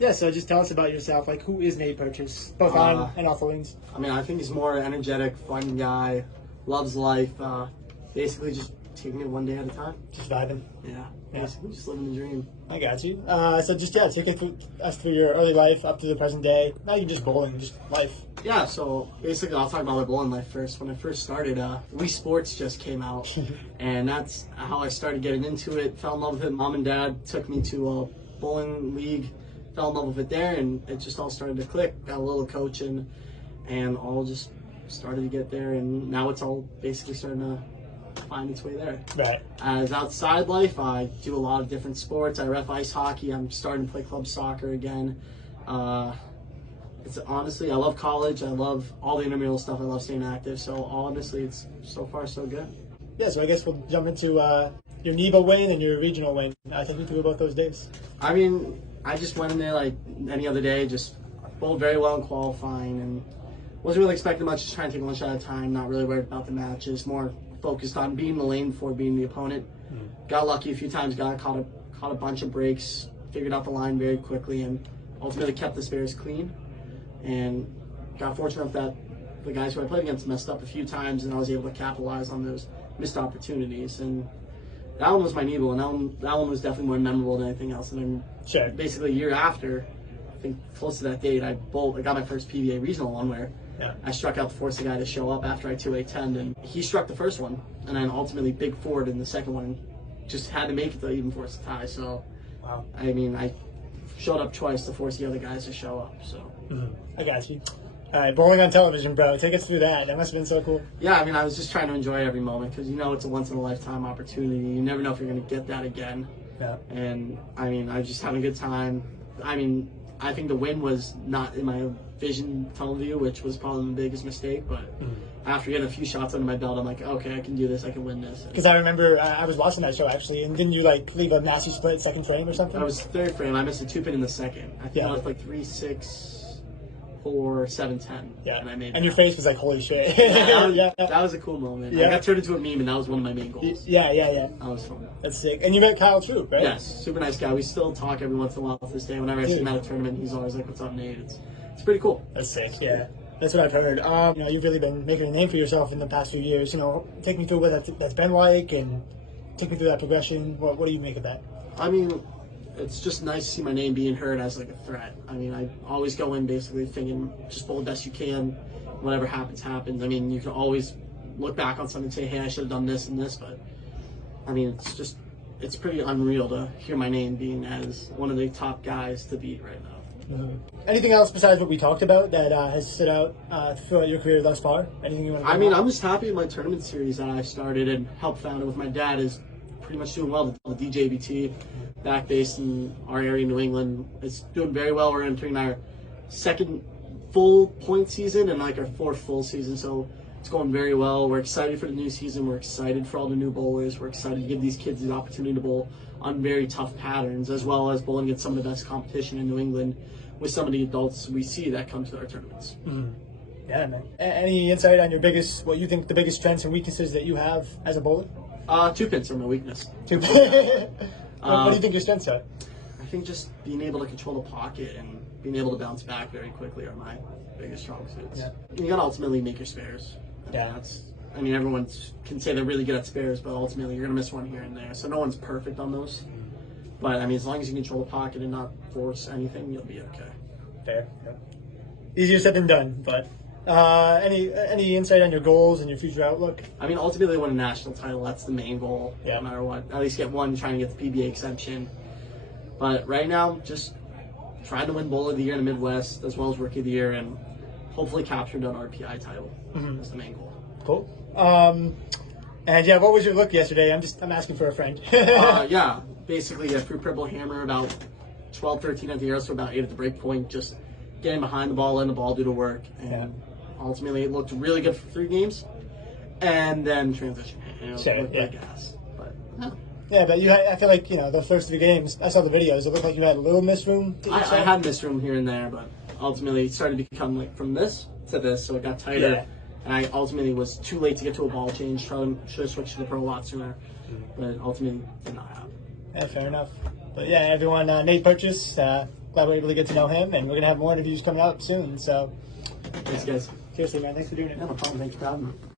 Yeah, so just tell us about yourself. Like, who is Nate Purches, both on and off the wings? I mean, I think he's more energetic, fun guy, loves life, basically just taking it one day at a time. Just vibing. Yeah, basically just living the dream. I got you. So just, take us through your early life up to the present day. Not even just bowling, just life. Yeah, so basically I'll talk about my bowling life first. When I first started, Wii Sports just came out, and that's how I started getting into it. Fell in love with it. Mom and Dad took me to a bowling league, fell in love with it there, and it just all started to click. Got a little coaching, and all just started to get there, and now it's all basically starting to find its way there. Right. As outside life, I do a lot of different sports. I ref ice hockey. I'm starting to play club soccer again. It's honestly, I love college. I love all the intramural stuff. I love staying active. So honestly, it's so far so good. Yeah, so I guess we'll jump into your NEVA win and your regional win. Take me through both those days. I mean, I just went in there like any other day, just bowled very well in qualifying, and wasn't really expecting much, just trying to take one shot at a time, not really worried about the matches, more focused on being the lane before being the opponent. Got lucky a few times, caught a bunch of breaks, figured out the line very quickly, and ultimately kept the spares clean. And got fortunate enough that the guys who I played against messed up a few times, and I was able to capitalize on those missed opportunities. And that one was my NEVA, and that one was definitely more memorable than anything else. And then basically a year after, I think close to that date, I got my first PBA regional one where I struck out to force the guy to show up after I 2-8-10'd, and he struck the first one, and then ultimately big forward in the second one, just had to make it to even force the tie. So, I mean, I showed up twice to force the other guys to show up. So, I got you. All right, bowling on television, bro. Take us through that. That must have been so cool. Yeah, I mean, I was just trying to enjoy every moment because it's a once-in-a-lifetime opportunity. You never know if you're going to get that again. Yeah. And, I mean, I was just having a good time. I mean, I think the win was not in my vision tunnel view, which was probably the biggest mistake. But after getting a few shots under my belt, I'm like, okay, I can do this. I can win this. Because I remember I was watching that show, actually, and didn't you, leave a nasty split second frame or something? I was third frame. I missed a 2-pin in the second. I think I was 3-6. 4-7-10. Yeah, and I made. And your face was like, holy shit. That was a cool moment. Yeah. I got turned into a meme, and that was one of my main goals. Yeah. That was fun. That's sick. And you met Kyle Troop, right? Yes, super nice guy. We still talk every once in a while to this day. Whenever I see him at a tournament, he's always like, "What's up, Nate?" It's pretty cool. That's sick. Yeah, that's what I've heard. You've really been making a name for yourself in the past few years. Take me through what that's been like, and take me through that progression. What do you make of that? I mean, it's just nice to see my name being heard as like a threat. I mean, I always go in basically thinking just bowl the best you can. Whatever happens, happens. I mean, you can always look back on something and say, hey, I should have done this and this, but I mean, it's pretty unreal to hear my name being as one of the top guys to beat right now. Anything else besides what we talked about that has stood out throughout your career thus far? Anything you want to I'm just happy my tournament series that I started and helped found it with my dad is pretty much doing well. The DJBT, back based in our area, New England, is doing very well. We're entering our second full point season and our fourth full season, so it's going very well. We're excited for the new season. We're excited for all the new bowlers. We're excited to give these kids the opportunity to bowl on very tough patterns, as well as bowling against some of the best competition in New England with some of the adults we see that come to our tournaments. Yeah, man. Any insight on what you think the biggest strengths and weaknesses that you have as a bowler? 2-pins are my weakness. 2-pins. What do you think your strengths are? I think just being able to control the pocket and being able to bounce back very quickly are my biggest strong suits. Yeah. You gotta ultimately make your spares. I mean, everyone can say they're really good at spares, but ultimately you're gonna miss one here and there. So no one's perfect on those. But I mean, as long as you control the pocket and not force anything, you'll be okay. Fair. Yep. Easier said than done, but. Any insight on your goals and your future outlook? I mean, ultimately win a national title. That's the main goal, no matter what. At least get one, trying to get the PBA exemption. But right now, just trying to win Bowl of the Year in the Midwest, as well as Rookie of the Year, and hopefully capture an RPI title. That's the main goal. Cool. And what was your look yesterday? I'm asking for a friend. Basically a through purple hammer, about 12, 13 at the arrow, so about 8 at the break point, just getting behind the ball, letting the ball do the work. And ultimately it looked really good for 3 games. And then transition. Like gas. But yeah, but I feel like, those first 3 games, I saw the videos, it looked like you had a little missed room. I had missed room here and there, but ultimately it started to become from this to this, so it got tighter. Yeah. And I ultimately was too late to get to a ball change. Should have switched to the pro a lot sooner, but ultimately did not happen. Yeah, fair enough. But yeah, everyone, Nate Purches, glad we're able to get to know him, and we're gonna have more interviews coming out soon. So, Thanks, guys. seriously, man, thanks for doing it. Yeah, no problem. Thanks for having me.